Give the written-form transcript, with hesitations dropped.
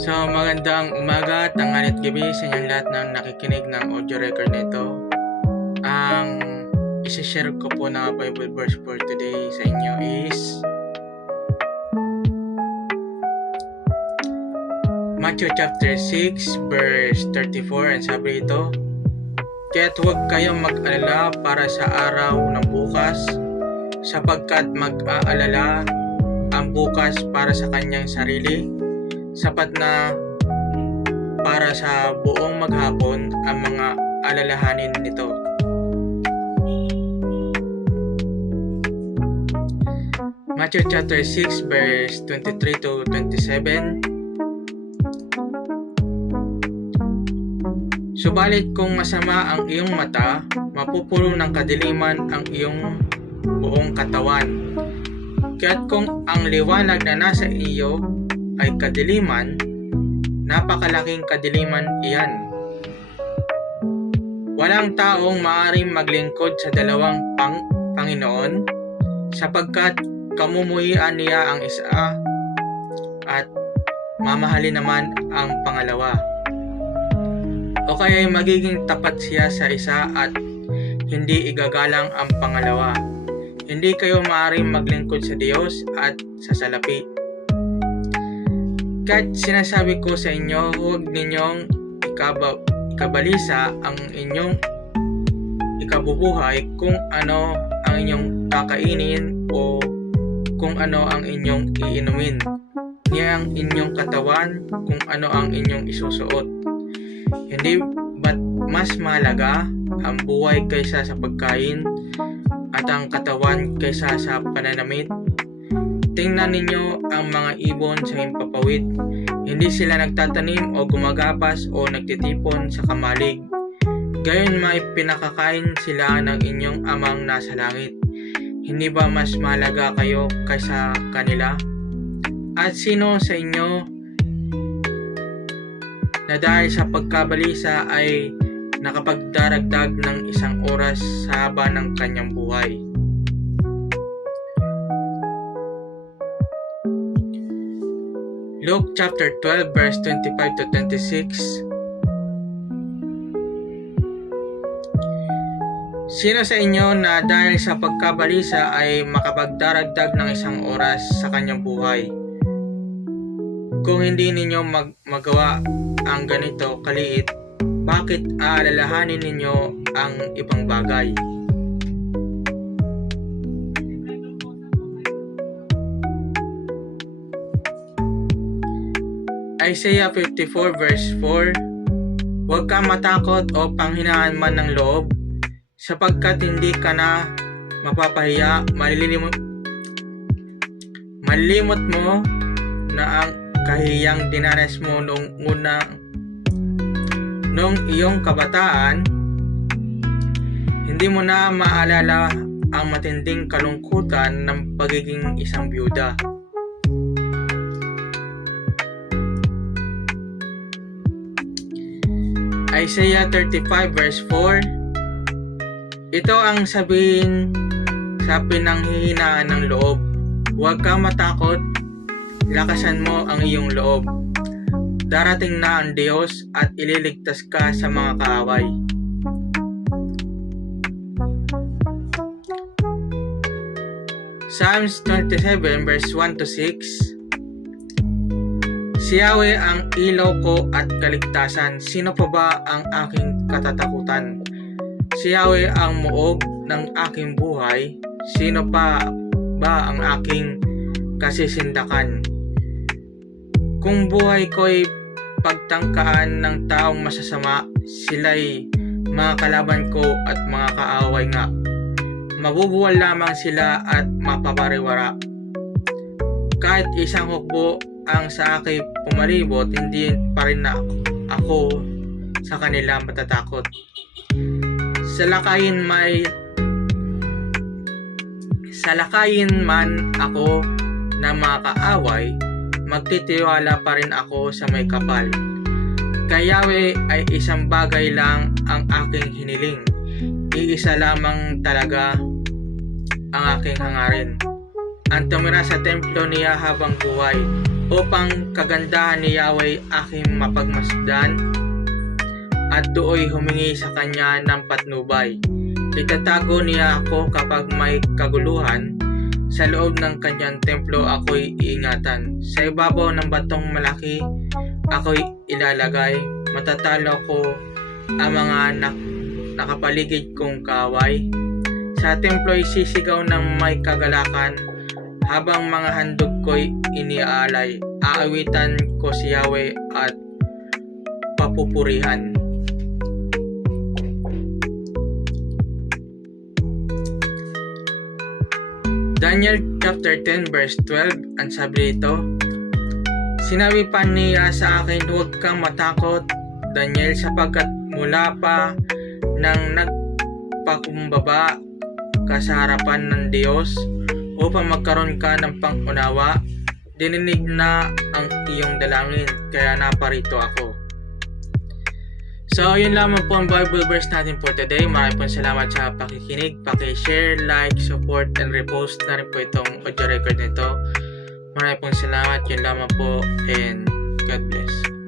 So, magandang umaga, tanghali at gabi sa inyong lahat ng nakikinig ng audio record na ito. Ang isi-share ko po na Bible verse for today sa inyo is Matthew chapter 6 verse 34, and sabi ito, "Kaya't huwag kayong mag-alala para sa araw ng bukas, sapagkat mag-aalala ang bukas para sa kanyang sarili. Sapat na para sa buong maghapon ang mga alalahanin nito." Matthew chapter 6 verse 23 to 27. "Subalit kung masama ang iyong mata, mapupuno ng kadiliman ang iyong buong katawan. Kaya't kung ang liwanag na nasa iyo ay kadiliman, napakalaking kadiliman iyan. Walang taong maaaring maglingkod sa dalawang Panginoon, sapagkat kamumuhian niya ang isa at mamahalin naman ang pangalawa. O kaya'y magiging tapat siya sa isa at hindi igagalang ang pangalawa. Hindi kayo maaaring maglingkod sa Diyos at sa salapi. Kahit sinasabi ko sa inyo, huwag ninyong ikabalisa ang inyong ikabubuhay kung ano ang inyong kakainin o kung ano ang inyong iinumin, ni ang inyong katawan kung ano ang inyong isusuot. Hindi ba't mas mahalaga ang buhay kaysa sa pagkain at ang katawan kaysa sa pananamit? Tingnan ninyo ang mga ibon sa himpapawid. Hindi sila nagtatanim o gumagapas o nagtitipon sa kamalig. Gayon may pinakakain sila ng inyong amang nasa langit. Hindi ba mas mahalaga kayo kaysa kanila? At sino sa inyo na dahil sa pagkabalisa ay nakapagdaragdag ng isang oras sa haba ng kanyang buhay?" Luke chapter 12 verse 25 to 26. "Sino sa inyo na dahil sa pagkabalisa ay makapagdaragdag ng isang oras sa kanyang buhay? Kung hindi ninyo magawa ang ganito kaliit, bakit aalalahanin ninyo ang ibang bagay?" Isaiah 54 verse 4. "Huwag kang matakot o panghinaan man ng loob, sapagkat hindi ka na mapapahiya. Malilimot mo na ang kahiyang dinanas mo noong iyong kabataan. Hindi mo na maalala ang matinding kalungkutan ng pagiging isang byuda." Isaiah 35 verse 4. "Ito ang sabihin sa pinanghihinaan ng loob, huwag kang matakot, lakasan mo ang iyong loob. Darating na ang Diyos at ililigtas ka sa mga kaaway." Psalms 27 verse 1 to 6. "Si Yahweh ang ilaw ko at kaligtasan, sino pa ba ang aking katatakutan? Si Yahweh ang muog ng aking buhay, sino pa ba ang aking kasisindakan? Kung buhay ko'y pagtangkaan ng taong masasama, sila'y mga kalaban ko at mga kaaway nga. Mabubuwal lamang sila at mapapariwara. Kahit isang hukbo ang sa akin pumalibot, hindi pa rin ako sa kanila matatakot. Salakayin man ako ng mga kaaway, magtitiwala pa rin ako sa may kapal. Kay Yahweh ay isang bagay lang ang aking hiniling, iisa lamang talaga ang aking hangarin, ang tumira sa templo niya habang buhay, upang kagandahan ni Yahweh aking mapagmasdan at dooy humingi sa kanya ng patnubay. Itatago niya ako kapag may kaguluhan. Sa loob ng kanyang templo ako'y iingatan. Sa ibabaw ng batong malaki ako'y ilalagay. Matatalo ko ang mga nakapaligid kong kaway. Sa templo'y sisigaw ng may kagalakan, habang mga handog ko'y iniaalay. Aawitan ko si Yahweh at papupurihan. Daniel chapter 10 verse 12, ang sabi dito, sinabi pa niya sa akin, huwag kang matakot, Daniel, sapagkat mula pa nang nagpakumbaba ka sa harapan ng Diyos upang magkaroon ka ng pangunawa, dininig na ang iyong dalangin, kaya naparito ako. So, yun lamang po ang Bible verse natin for today. Maraming po salamat sa pakikinig. Paki-share, like, support, and repost na rin po itong audio record nito. Maraming po salamat. Yun lamang po, and God bless.